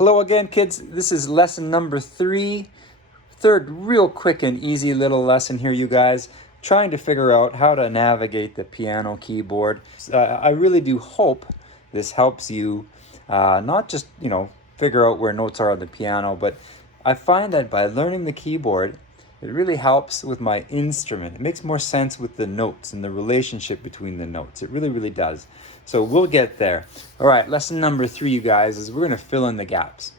Hello again, kids. This is lesson number 3. Third real quick and easy little lesson here, you guys. Trying to figure out how to navigate the piano keyboard. I really do hope this helps you not just, figure out where notes are on the piano, but I find that by learning the keyboard, it really helps with my instrument. It makes more sense with the notes and the relationship between the notes. It really, really does. So we'll get there. All right, lesson number 3, you guys, is we're going to fill in the gaps.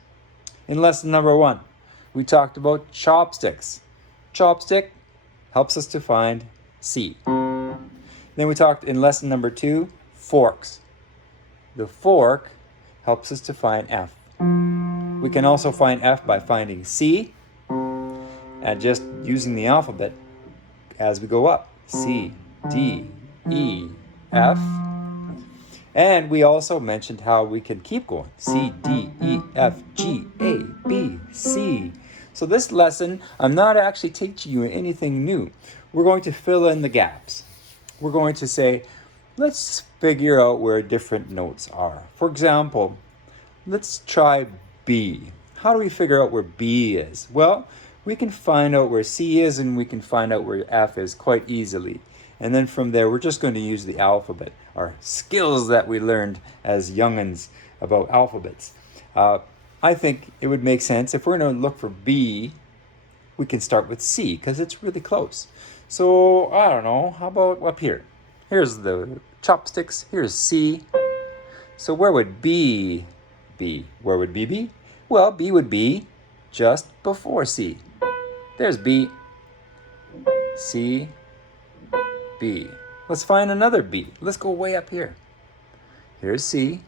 In lesson number 1, we talked about chopsticks. Chopstick helps us to find C. Then we talked in lesson number 2, forks. The fork helps us to find F. We can also find F by finding C and just using the alphabet as we go up. C, D, E, F. And we also mentioned how we can keep going. C, D, E, F, G, A, B, C. So this lesson, I'm not actually teaching you anything new. We're going to fill in the gaps. We're going to say, let's figure out where different notes are. For example, let's try B. How do we figure out where B is? Well, we can find out where C is and we can find out where F is quite easily. And then from there, we're just going to use the alphabet, our skills that we learned as young'uns about alphabets. I think it would make sense if we're going to look for B, we can start with C because it's really close. So, I don't know, how about up here? Here's the chopsticks, here's C. So where would B be? Where would B be? Well, B would be just before C. There's B, C, B. Let's find another B. Let's go way up here. Here's C.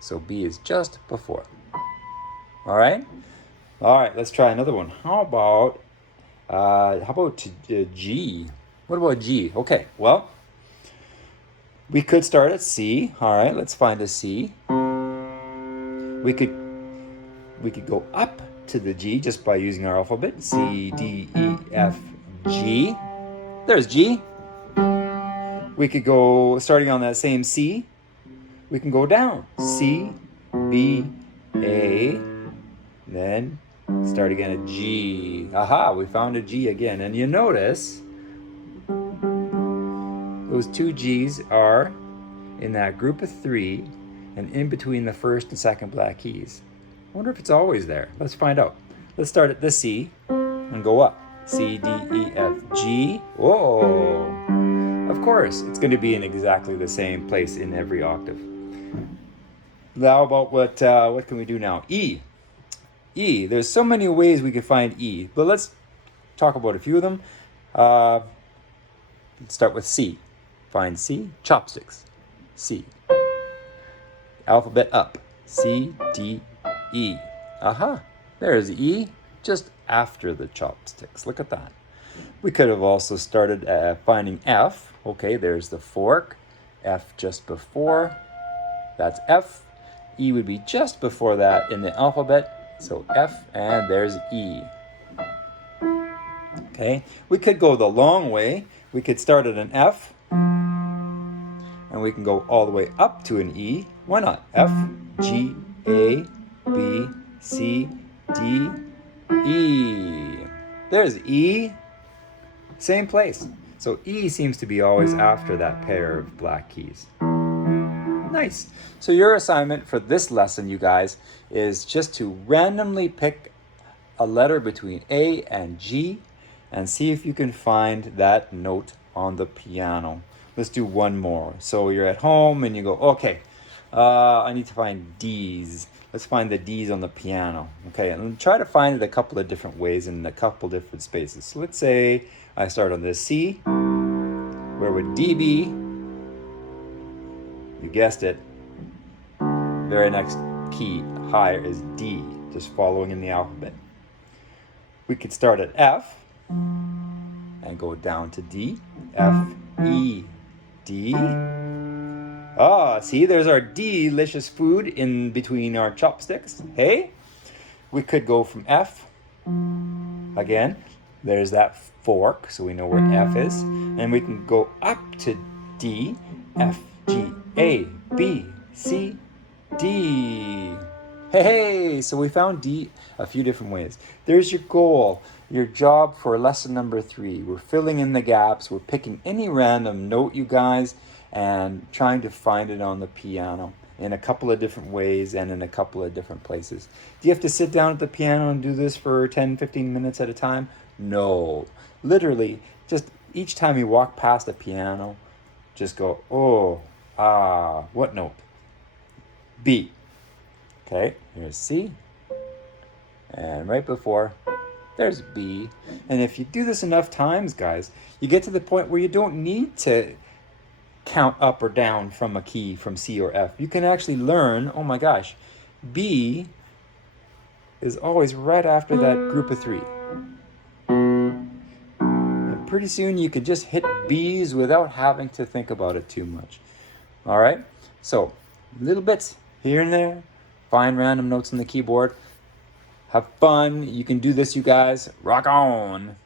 So B is just before. All right? All right, let's try another one. How about G? What about G? Okay, well, we could start at C. All right, let's find a C. We could go up to the G just by using our alphabet. C, D, E, F, G. There's G. We could go, starting on that same C, we can go down. C, B, A, then start again at G. Aha, we found a G again. And you notice those 2 G's are in that group of 3 and in between the first and second black keys. I wonder if it's always there. Let's find out. Let's start at the C and go up. C, D, E, F, G. Whoa! Of course, it's going to be in exactly the same place in every octave. Now about what can we do now? E. E. There's so many ways we can find E, but let's talk about a few of them. Let's start with C. Find C. Chopsticks. C. Alphabet up. C, D, E. Aha. There's E just after the chopsticks. Look at that. We could have also started finding F. Okay, there's the fork. F just before. That's F. E would be just before that in the alphabet. So F, and there's E. Okay, we could go the long way. We could start at an F, and we can go all the way up to an E. Why not? F, G, A, B, C, D, E. There's E. Same place. So E seems to be always after that pair of black keys. Nice. So your assignment for this lesson, you guys, is just to randomly pick a letter between A and G and see if you can find that note on the piano. Let's do one more. So you're at home and you go, okay, I need to find D's. Let's find the D's on the piano. Okay, and try to find it a couple of different ways in a couple different spaces. So let's say I start on this C. Where would D be? You guessed it. Very next key higher is D, just following in the alphabet. We could start at F and go down to D. F, E, D. Ah, see, there's our delicious food in between our chopsticks. Hey, we could go from F. Again, there's that fork, so we know where F is. And we can go up to D, F, G, A, B, C, D. Hey, so we found D a few different ways. There's your goal, your job for lesson number 3. We're filling in the gaps. We're picking any random note, you guys, and trying to find it on the piano in a couple of different ways and in a couple of different places. Do you have to sit down at the piano and do this for 10, 15 minutes at a time? No. Literally, just each time you walk past the piano, just go, oh, ah, what note? B. Okay, here's C. And right before, there's B. And if you do this enough times, guys, you get to the point where you don't need to count up or down from a key from C or F. You can actually learn, oh my gosh, B is always right after that group of 3. And pretty soon you could just hit B's without having to think about it too much. All right, so little bits here and there. Find random notes on the keyboard. Have fun. You can do this, you guys. Rock on.